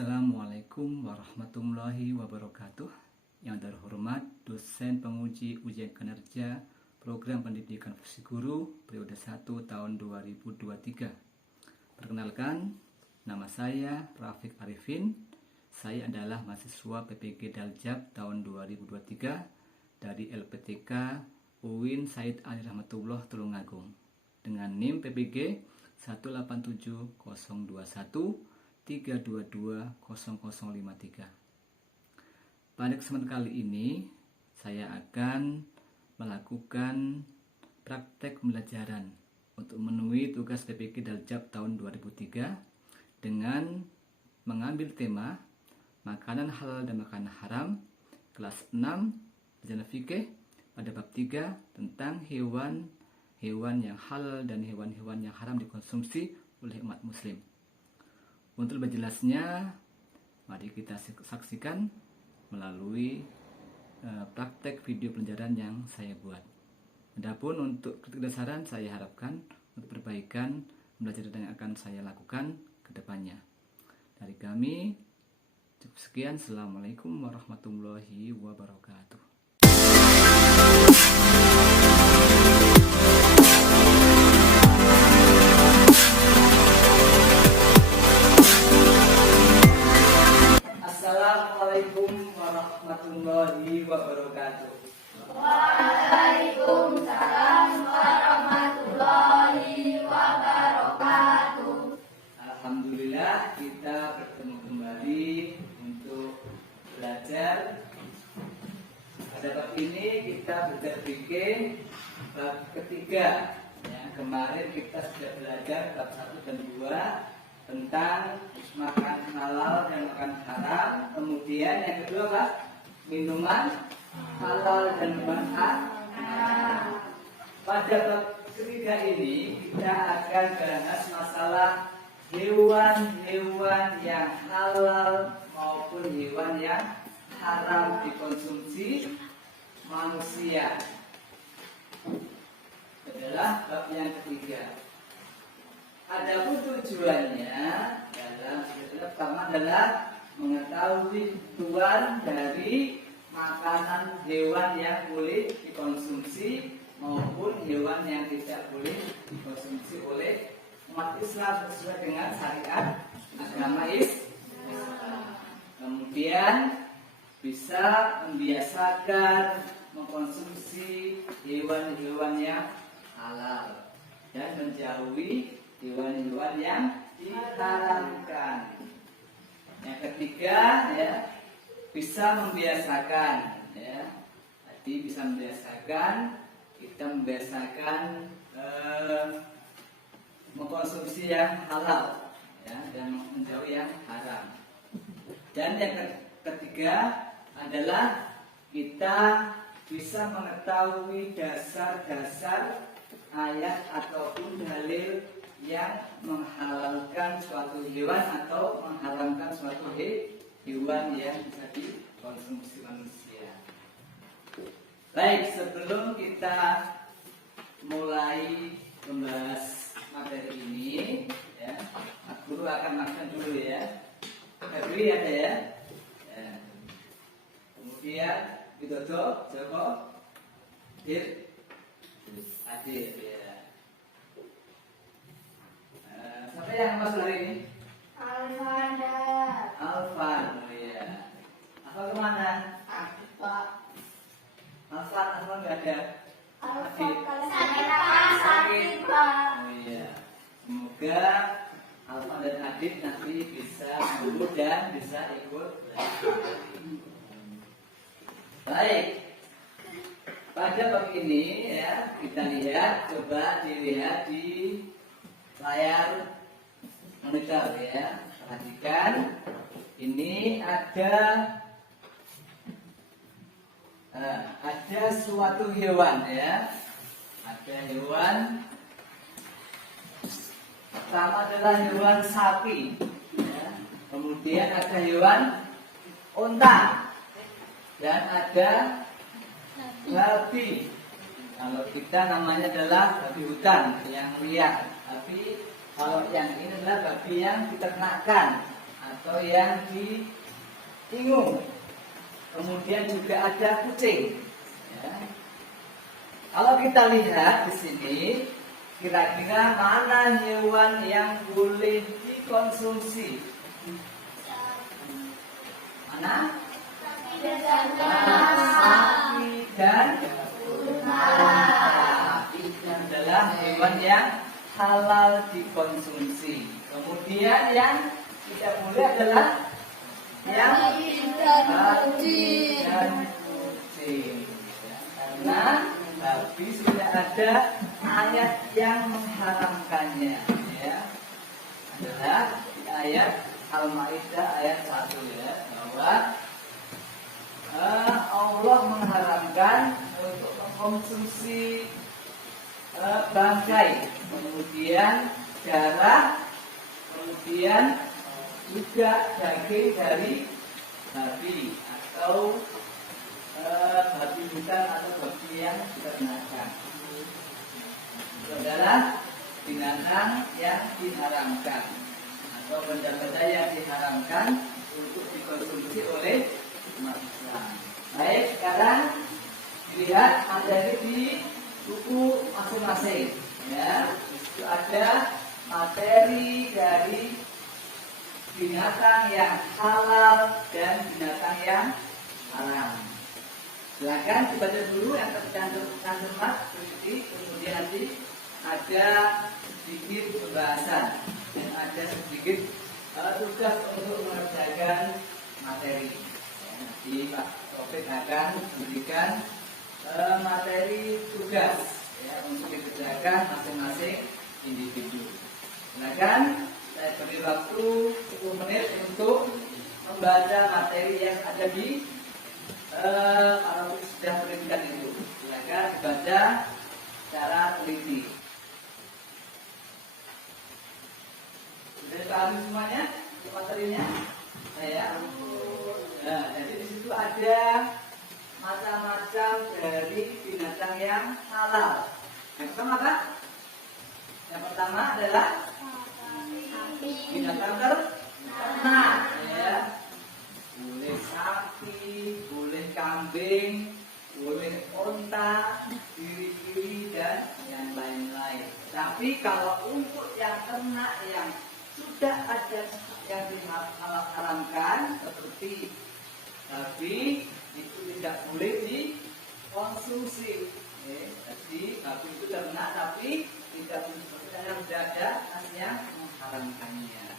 Assalamualaikum warahmatullahi wabarakatuh. Yang terhormat dosen penguji ujian kinerja Program Pendidikan Profesi Guru periode 1 tahun 2023. Perkenalkan, nama saya Rafiq Arifin. Saya adalah mahasiswa PPG Daljab tahun 2023 dari LPTK UIN Said Ali Rahmatullah Tulungagung dengan NIM PPG 187021 3220053. Pada kesempatan kali ini saya akan melakukan praktek pembelajaran untuk memenuhi tugas PPG Daljab tahun 2003 dengan mengambil tema makanan halal dan makanan haram kelas 6 Sarjana Fikih pada bab 3 tentang hewan yang halal dan hewan-hewan yang haram dikonsumsi oleh umat muslim. Untuk lebih jelasnya, mari kita saksikan melalui praktek video pelajaran yang saya buat. Adapun untuk kritik dan saran saya harapkan untuk perbaikan pembelajaran yang akan saya lakukan ke depannya. Dari kami, cukup sekian. Assalamualaikum warahmatullahi wabarakatuh. Assalamualaikum warahmatullahi wabarakatuh. Waalaikumsalam warahmatullahi wabarakatuh. Alhamdulillah kita bertemu kembali untuk belajar. Pada bab ini kita belajar fikih bab ketiga. Ya, kemarin kita sudah belajar bab 1 dan 2 tentang makan halal dan makan haram. Kemudian yang kedua Pak, minuman halal dan minuman haram. Pada bab ketiga ini kita akan bahas masalah hewan-hewan yang halal maupun hewan yang haram dikonsumsi manusia. Adalah bab yang ketiga. Adapun tujuannya pertama adalah mengetahui tujuan dari makanan hewan yang boleh dikonsumsi maupun hewan yang tidak boleh dikonsumsi oleh umat Islam sesuai dengan syariat agama Islam. Kemudian bisa membiasakan mengkonsumsi hewan-hewan yang halal dan menjauhi hewan-hewan yang diharamkan. Yang ketiga, ya, bisa membiasakan, ya. Tadi bisa membiasakan, kita membiasakan mengkonsumsi yang halal, ya, dan menjauhi yang haram. Dan yang ketiga adalah kita bisa mengetahui dasar-dasar ayat ataupun dalil yang menghalalkan suatu hewan atau mengharamkan suatu hewan yang bisa dikonsumsi manusia. Baik, sebelum kita mulai membahas materi ini, ya, guru akan makan dulu ya. Guru ada ya. Kemudian Widodo, Joko, Adil ya. Siapa yang masuk hari ini? Alfan, ya. Alfan kemana? Alfan nggak ada. Sakit, Pak. Oh iya. Semoga Alfan dan Adit nanti bisa sembuh dan bisa ikut. Baik. Pada bab ini ya kita lihat, coba dilihat di layar monitor ya. Perhatikan, ini ada suatu hewan ya. Ada hewan. Pertama adalah hewan sapi ya. Kemudian ada hewan unta dan ada babi. Kalau kita namanya adalah babi hutan yang liar. Tapi kalau yang ini adalah babi yang diternakan atau yang diingung. Kemudian juga ada kucing. Ya. Kalau kita lihat di sini, kira-kira mana hewan yang boleh dikonsumsi? Mana? Sapi dan sapi adalah hewan yang halal dikonsumsi. Kemudian yang tidak boleh adalah yang babi dan kucing. Karena babi sudah ada ayat yang mengharamkannya, ya. Adalah di ayat Al-Maidah ayat 1, ya, bahwa Allah mengharamkan untuk mengkonsumsi bangkai, kemudian darah, kemudian juga daging dari babi atau babi hutan atau babi yang diternakan. Itu adalah binatang yang diharamkan atau benda-benda yang diharamkan untuk dikonsumsi oleh manusia. Baik, sekarang dilihat materi di buku masing-masing. Ya, itu ada materi dari binatang yang halal dan binatang yang haram. Silakan dibaca dulu yang tercantum seperti, kemudian nanti ada sedikit pembahasan dan ada sedikit tugas untuk mengerjakan materi. Nanti Pak Taufik akan memberikan materi tugas, ya, untuk dikerjakan masing-masing individu. Silakan saya beri waktu 10 menit untuk membaca materi yang ada di kalau sudah berikan itu. Silakan dibaca secara teliti. Sudah paham semuanya materinya? Saya. Nah, jadi di situ ada macam-macam dari binatang yang halal. Yang pertama apa? Yang pertama adalah binatang ternak, ya. Boleh sapi, boleh kambing, boleh onta, kiri-kiri dan yang lain-lain. Tapi kalau untuk yang ternak yang sudah ada yang diharamkan seperti babi, itu tidak boleh dikonsumsi. Jadi babi itu ternak tapi tidak boleh, karena sudah ada nas yang mengharamkannya.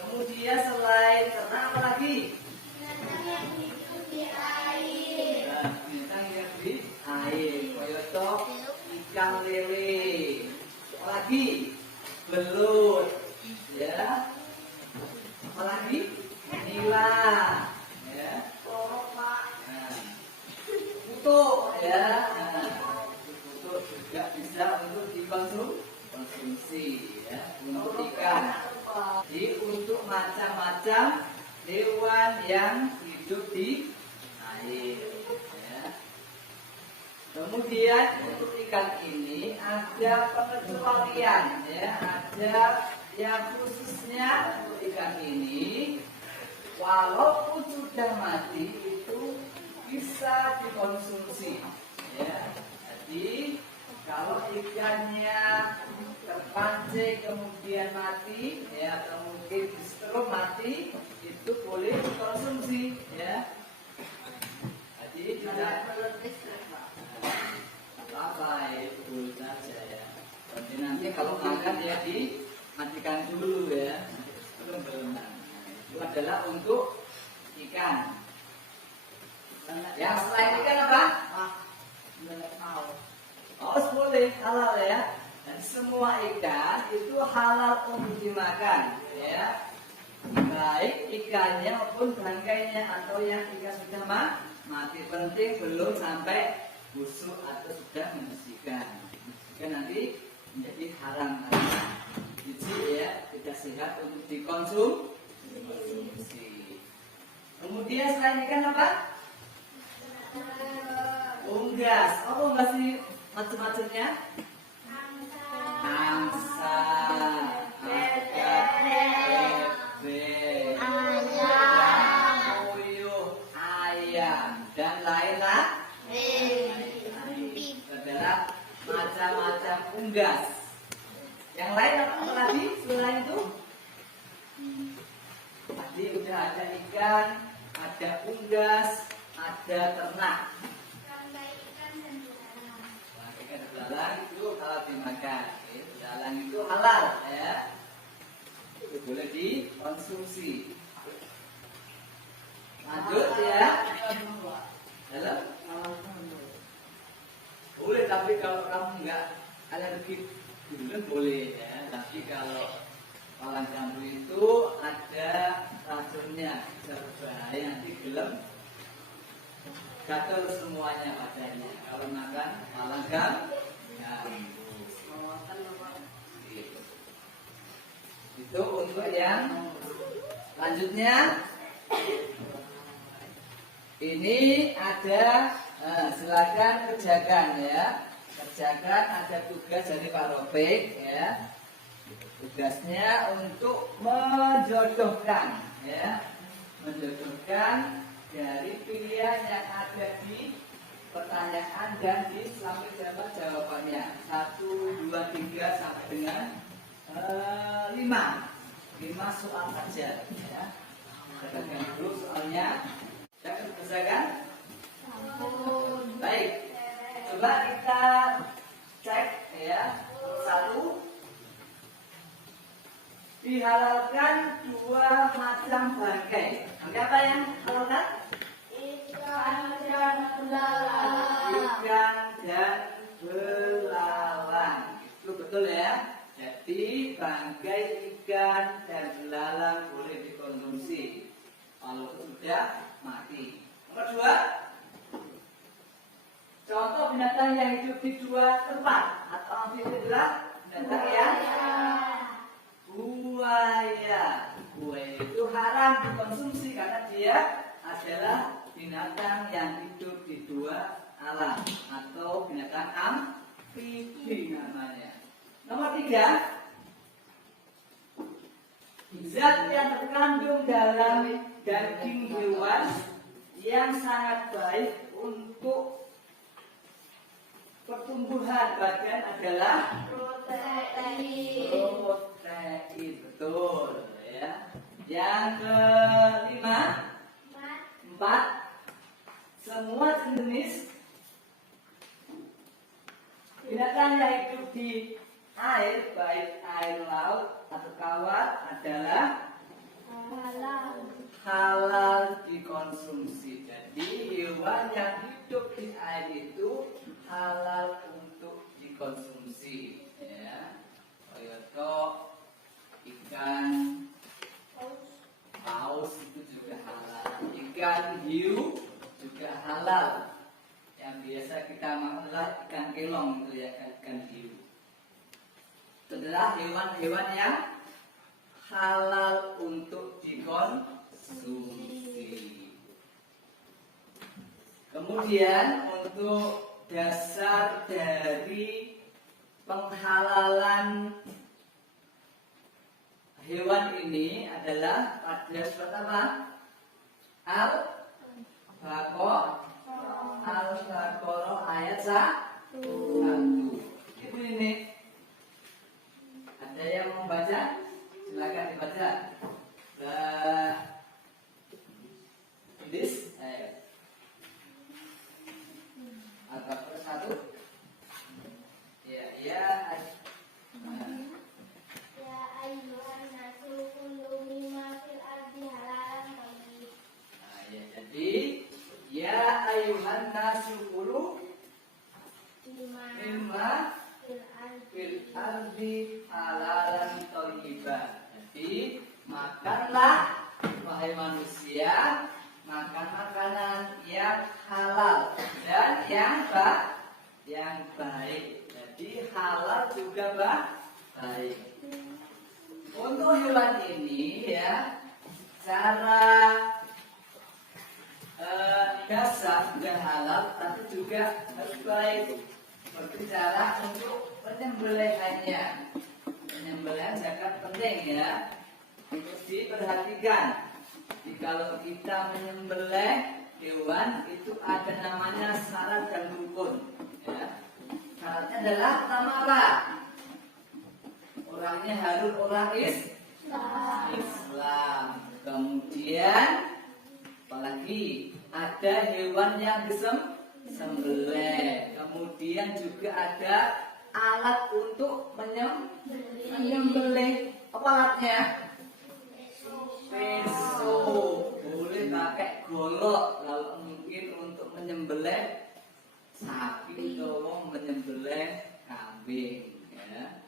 Kemudian selain ternak apa lagi? Binatang yang hidup di air. Binatang yang di air, koyoto, ikan lele. Apa lagi? Belut, ya. Apa lagi? Nila, ya. Kutuk, ya. Kutuk juga bisa untuk dikonsumsi, ya. Untuk ikan. Jadi untuk macam-macam hewan yang hidup di air, ya. Kemudian untuk ikan ini ada pengecualian, ya. Ada yang khususnya untuk ikan ini, walaupun sudah mati itu bisa dikonsumsi, ya. Jadi kalau ikannya terpancing kemudian mati, ya, atau mungkin disetrum mati, itu boleh dikonsumsi, ya. Jadi tidak apa-apa, itu saja, ya. Nanti kalau makan ya dimatikan dulu, ya. Belum. Itu adalah untuk ikan. Yang selain ikan apa? Paus boleh, halal, ya. Dan semua ikan itu halal untuk dimakan, ya. Baik ikannya maupun bangkainya atau yang ikan sudah mati, penting belum sampai busuk atau sudah membersihkan. Jika nanti menjadi haram karena biji, ya, tidak sehat untuk dikonsumsi. Kemudian selain ikan apa? Unggas. Apa unggas ini macam-macamnya? Angsa, bebek, lagi selain itu? Tadi udah ada ikan, ada unggas, ada ternak. Sampai ikan dan belalang. Nah, ikan dan belalang itu halal dimakan. Belalang itu halal ya. Itu boleh dikonsumsi. Lanjut ya. Halo? Boleh, tapi kalau kamu nggak alergi durian boleh ya. Tapi kalau walang jambu itu ada racunnya, bisa berbahaya, nanti gelem gatel semuanya padanya. Kalau makan walang jambu. Itu untuk yang lanjutnya. Ini ada, silakan kerjakan ya. Kerjakan, ada tugas dari Pak Rofik ya. Tugasnya untuk menjodohkan ya. Menjodohkan dari pilihan yang ada di pertanyaan dan di samping jawabannya. 1, 2, 3 sampai dengan 5 soal saja ya. Kerjakan dulu soalnya. Jangan kerjakan. Baik, coba kita cek ya. 1, dihalalkan 2 macam bangkai. Bangkai apa yang halalkan? Ikan dan belalang. Ikan dan belalang. Itu betul ya. Jadi bangkai ikan dan belalang boleh dikonsumsi kalau sudah mati. Nomor 2, contoh binatang yang hidup di 2 tempat atau amfibi adalah binatang yang buaya. Buaya itu haram dikonsumsi karena dia adalah binatang yang hidup di 2 alam atau binatang amfibi namanya. Nomor 3, zat yang terkandung dalam daging hewan yang sangat baik untuk pertumbuhan badan adalah Protein. protein. Betul ya. Yang kelima, 4, semua jenis binatang yang hidup di air, baik air laut atau kawat, adalah halal dikonsumsi. Jadi hewan yang hidup di air itu halal untuk dikonsumsi ya. Toyoto, ikan paus itu juga halal. Ikan hiu juga halal. Yang biasa kita makan adalah ikan kelong itu ya, ikan hiu. Itu adalah hewan-hewan yang halal untuk dikonsumsi. Kemudian untuk dasar dari penghalalan hewan ini adalah pada surat apa? Al-Baqarah ayat 1. Ibu ini ada yang membaca? Silakan dibaca. This Al-Baqarah 1. Ya. Ya ayyuhan nasu kulu mimma fil ardi halalan thayyib. Nah, ya, jadi ya ayuhan nasu kulu mimma fil ardi halalan thayyibah. Jadi makanlah wahai manusia, makan makanan yang halal dan yang baik. Jadi halal juga baik. Untuk hewan ini ya, cara dasar sudah halal, tapi juga harus baik. Berbicara untuk penyembelihannya. Penyembelihan zakat penting ya, untuk diperhatikan. Jadi kalau kita menyembelih hewan itu ada namanya syarat dan rukun. Ya. Syaratnya adalah pertama apa? orangnya harus orang Islam. Kemudian apalagi ada hewan yang disembelih. Kemudian juga ada alat untuk menyembelih. Apa alatnya? Pisau. Boleh pakai golok kalau mungkin untuk menyembelih sapi atau menyembelih kambing, ya.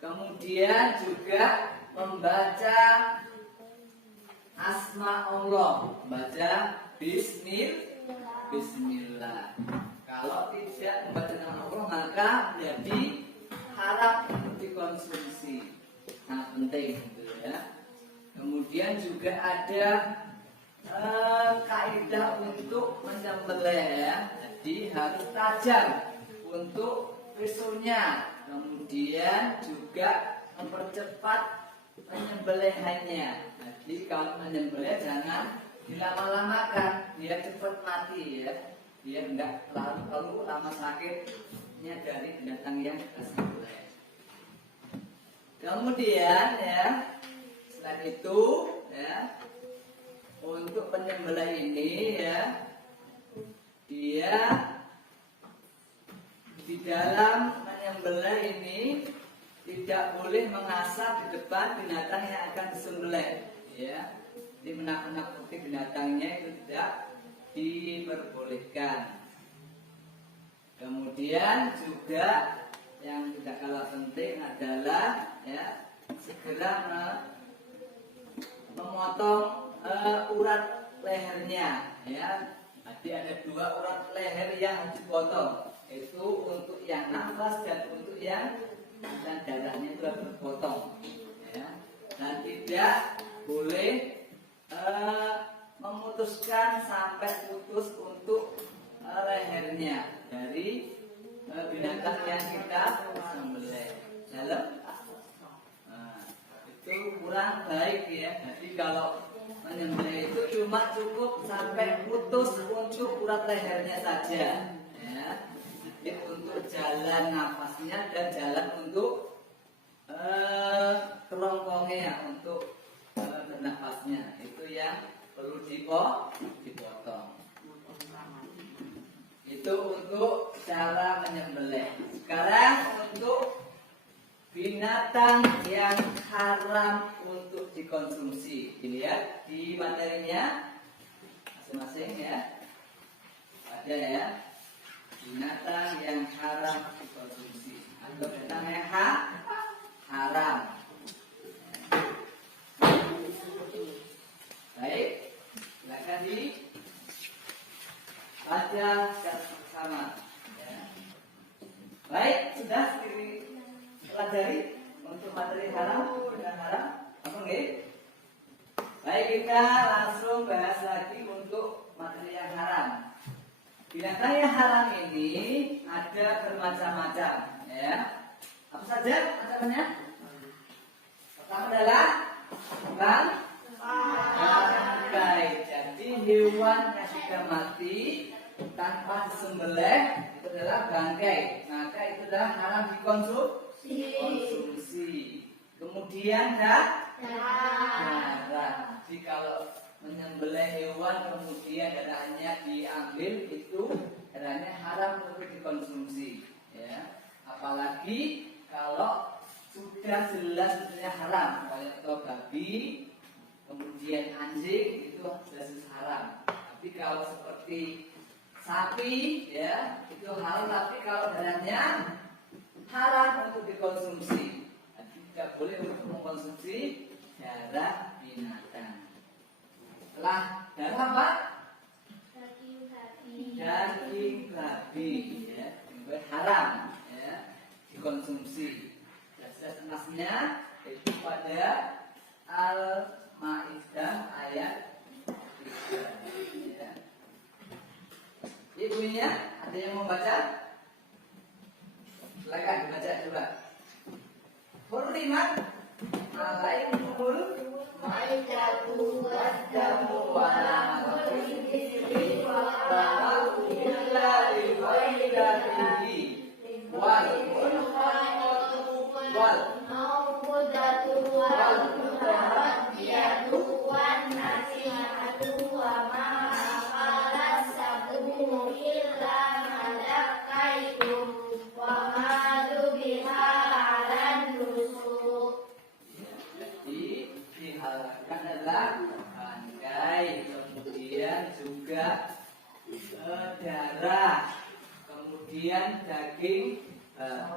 Kemudian juga membaca asma Allah, baca Bismillah. Kalau tidak membaca nama Allah maka menjadi haram untuk dikonsumsi. Sangat penting, gitu ya. Kemudian juga ada kaidah untuk menyembelih, ya. Jadi harus tajam untuk pisaunya. Kemudian juga mempercepat penyembelihannya. Jadi kalau menyembelih jangan dilama-lamakan, biar cepat mati, ya. Biar enggak terlalu lama sakitnya dari binatang yang kita sembelih. Kemudian, ya, selain itu, ya, untuk penyembelih ini, ya, dia di dalam menyembelih ini tidak boleh mengasah di depan binatang yang akan disembelih, ya. Jadi menakut-nakuti binatangnya itu tidak diperbolehkan. Kemudian juga yang tidak kalah penting adalah, ya, segera memotong urat lehernya, ya. Jadi ada 2 urat leher yang dipotong. Itu untuk yang nafas dan untuk yang darahnya itu harus dipotong, ya. Dan tidak boleh memutuskan sampai putus untuk lehernya dari binatang yang kita sembelih. Dalam itu kurang baik, ya. Jadi kalau menyembelih itu cuma cukup sampai putus untuk urat lehernya saja, ya. Jadi untuk jalan nafasnya dan jalan untuk kerongkongnya, untuk bernafasnya itu yang perlu dipotong. Itu untuk cara menyembelih. Sekarang untuk binatang yang haram untuk dikonsumsi. Dilihat di materinya masing-masing, ya. Ada, ya, binatang yang haram dikonsumsi atau binatang yang haram. Baik, silakan dibaca bersama, ya. Baik, sudah dipelajari untuk materi haram dan haram, apa nggih? Baik, kita langsung bahas lagi untuk materi yang haram. Binatang yang haram ini ada bermacam-macam, ya. Apa saja macamnya? Pertama adalah bangkai. Jadi hewan yang sudah mati tanpa disembelih itu adalah bangkai. Maka itu adalah haram dikonsumsi. Kemudian darah. Jadi kalau menyembelih hewan kemudian darahnya diambil, itu darahnya haram untuk dikonsumsi, ya. Apalagi kalau sudah jelas sebenarnya haram, kayak babi, kemudian anjing, itu jelas haram. Tapi kalau seperti sapi, ya, itu halal, tapi kalau darahnya haram untuk dikonsumsi. Jadi tidak boleh untuk mengkonsumsi darah binatang. Setelah darah apa? Daging babi, ya, haram, ya, dikonsumsi. Jelas nasnya itu pada Al-Maidah ayat 3, ya. Ibunya ada yang mau baca? Silakan dibaca coba. Hurrimat alaikumul maitatu waddamu wa lahmul khinziri wa ma uhilla li ghairi wal munkhaniqatu wal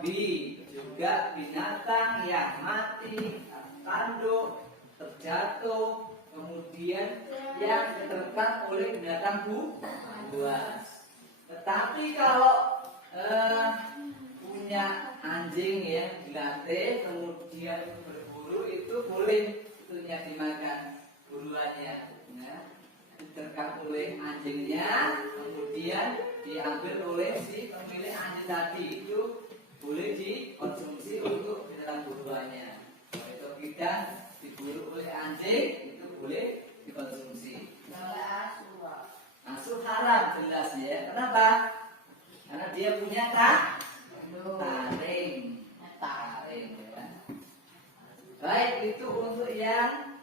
babi, juga binatang yang mati, tanduk, terjatuh, kemudian yang diterkam oleh binatang buas. Tetapi kalau punya anjing ya dilatih, kemudian berburu, itu boleh itunya dimakan buruannya. Ya. Diterkam oleh anjingnya, kemudian diambil oleh si pemilik anjing tadi, itu boleh dikonsumsi untuk binatang buruannya. Kalau itu tidak diburu oleh anjing, itu boleh dikonsumsi. Asuh haram jelas ya. Kenapa? Karena dia punya taring. Ya. Baik, itu untuk yang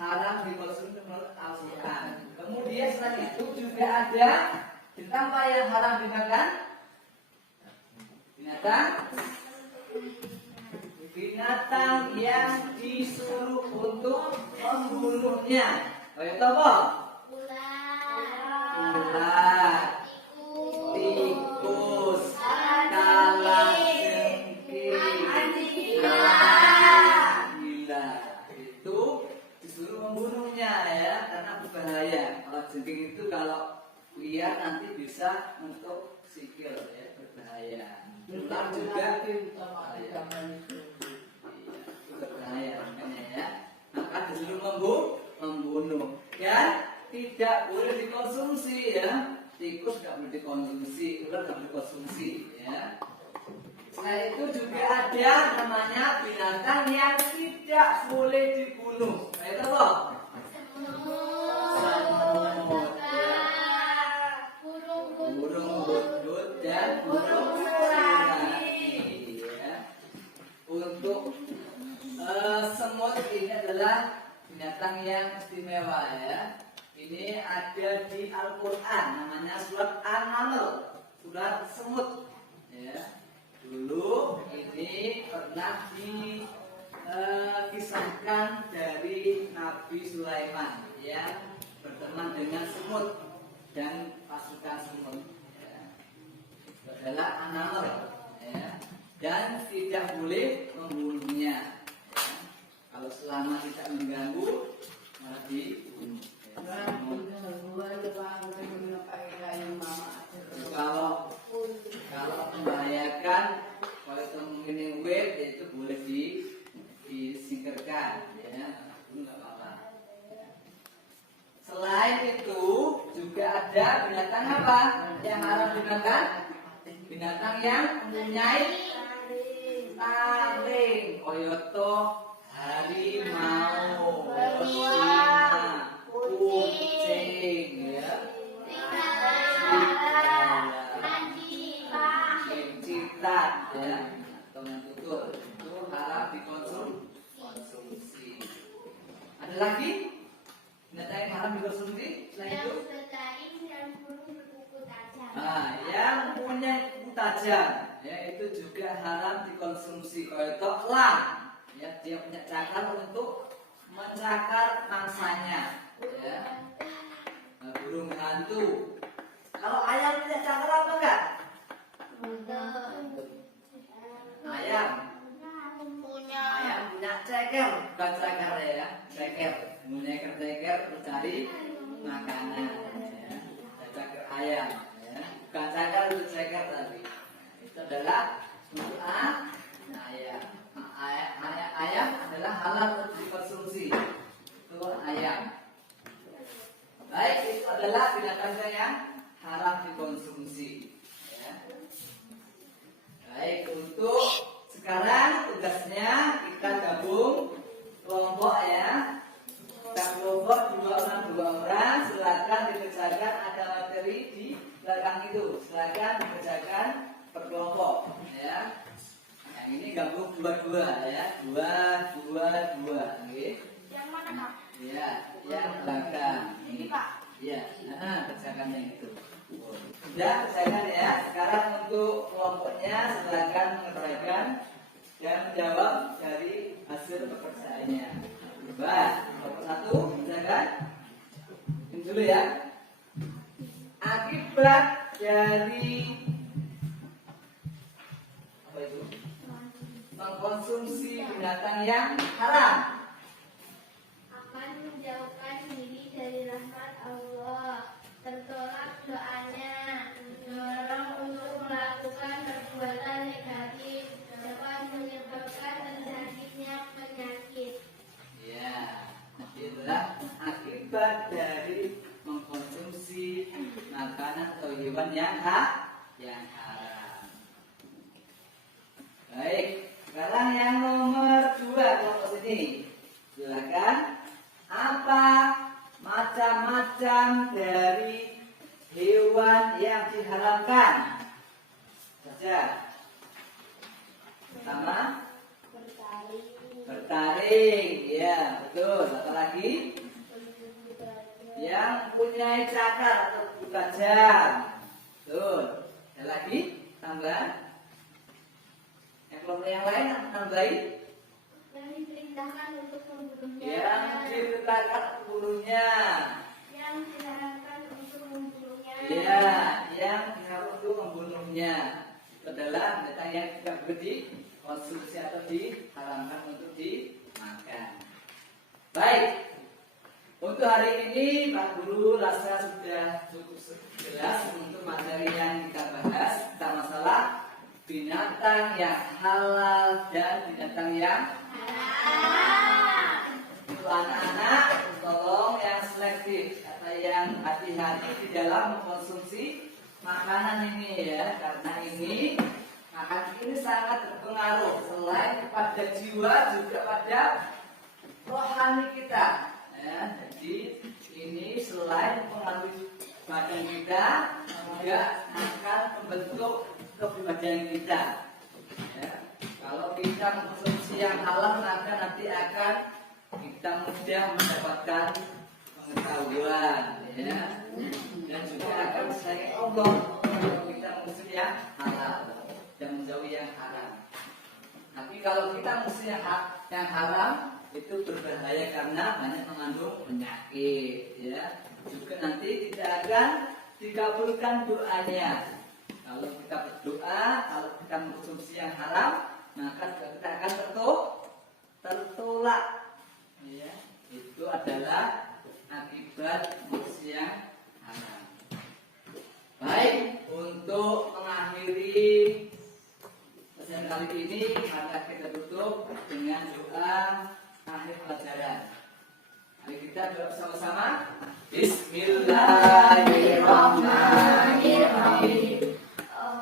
haram dikonsumsi menurut Al-Quran. Kemudian setelah itu juga ada tentang apa yang haram dimakan? Binatang yang disuruh untuk membunuhnya. Kayak apa? Ular, tikus, kalajengking, gila. Itu disuruh membunuhnya ya, karena berbahaya. Kalajengking itu kalau liar nanti bisa untuk sikil ya, berbahaya. Ular juga berbahaya makanya ya. Maka disuruh membunuh dan tidak boleh dikonsumsi ya. Tikus nggak boleh dikonsumsi, ular nggak boleh dikonsumsi ya. Selain itu juga ada namanya binatang yang tidak boleh dibunuh. Kayak apa? Burung hudhud dan burung merpati ya. Untuk semut ini adalah binatang yang istimewa ya. Ini ada di Al-Quran, namanya surat An-Naml, surat semut ya. Dulu ini pernah dikisahkan dari Nabi Sulaiman yang berteman dengan semut dan pasukan semut ya. Adalah An-Naml ya. Dan tidak boleh membunuhnya ya. Kalau selama tidak mengganggu malah dibunuh ya. Kalau membahayakan, kalau itu mungkin web itu boleh disingkirkan ya, nggak apa-apa. Selain itu juga ada binatang apa yang harus dimakan? Binatang yang mempunyai taring, koyoto, harimau, singa, kucing ya, citat ya, atau tutur itu harap dikonsumsi. Ada lagi binatang yang harap dikonsumsi selain itu? Yang punya kuku tajam ya, itu juga haram dikonsumsi. Kalau elang ya, dia punya cakar untuk mencakar mangsanya ya. Burung hantu. Kalau ayam punya cakar apa enggak? Ayam punya ceker, bukan cakar ya, ceker. Punya ceker mencari makanan ya. Ceker ayam ya. Bukan cakar, itu ceker tadi. Itu adalah untuk ayam. Ayam adalah halal untuk dikonsumsi. Itu ayam. Baik, itu adalah binatang yang haram dikonsumsi ya. Baik, untuk sekarang tugasnya kita gabung kelompok ya. Kita kelompok 2 orang, silakan dikerjakan, ada materi di belakang itu. Silakan dikerjakan per kelompok ya. Yang ini gabung 2 ya. 2 okay. Yang mana Pak? Ya, yang belakang. Ini Pak. Ya, kerjakan yang itu. Sudah kerjakan ya. Sekarang untuk kelompoknya silakan mengerjakan dan menjawab dari hasil pekerjaannya. Baik, kelompok 1 kerjakan. Ini dulu ya. Akibat dari apa itu? binatang yang haram. Akan menjauhkan diri dari rahmat Allah. Tertolak doanya. Mendorong untuk melakukan perbuatan negatif. Dapat menyebabkan terjadinya penyakit. Ya, itulah akibat dari mengkonsumsi makanan atau hewan yang haram. Baik, sekarang yang nomor 2 kelompok sini. Silakan. Apa macam-macam dari hewan yang diharamkan? Saja. Pertama, bertaring. Ya, betul. Apa lagi? Yang punya cakar atau tajam. Betul. Ada lagi? Tambahan? Yang kelompok yang lain tambahin? Yang diperintahkan untuk membunuhnya. Yang diperintahkan membunuhnya. Yang diharamkan untuk membunuhnya. Ya, yang diharamkan untuk membunuhnya. Itu adalah binatang yang tidak boleh dikonsumsi atau diharamkan untuk dimakan. Baik. Untuk hari ini Pak Guru rasa sudah cukup jelas untuk materi yang kita bahas tentang masalah binatang yang halal dan binatang yang haram. Untuk anak-anak tolong yang selektif atau yang hati-hati di dalam mengkonsumsi makanan ini ya, karena ini makanan ini sangat berpengaruh selain kepada jiwa juga pada rohani kita. Ya, jadi ini selain mempengaruhi badan kita, juga akan membentuk kepribadian kita. Ya, kalau kita mengkonsumsi yang halal, maka nanti akan kita mudah mendapatkan pengetahuan, ya, dan juga akan disayang Allah kalau kita mengkonsumsi yang halal dan menjauhi yang haram. Tapi kalau kita mengkonsumsi yang haram, itu berbahaya karena banyak mengandung penyakit, ya. Juga nanti tidak akan dikabulkan doanya. Kalau kita berdoa, kalau kita mengkonsumsi yang haram, maka kita akan tertolak. Ya, itu adalah akibat mengkonsumsi yang haram. Baik, untuk mengakhiri pelajaran kali ini, maka kita tutup dengan doa akhir pelajaran. Mari kita doa bersama-sama. Bismillahirrahmanirrahim.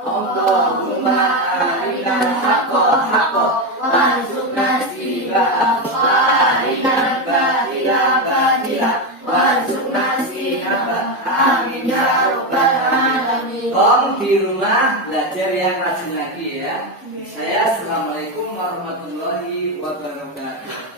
Allahumma arinal haqqa haqqa warzuqna ittiba'ahu wa arinal batila batila warzuqna ijtinabah. Amin ya rabbal alamin. Tolong di rumah belajar yang rajin lagi ya. Saya assalamualaikum warahmatullahi wabarakatuh.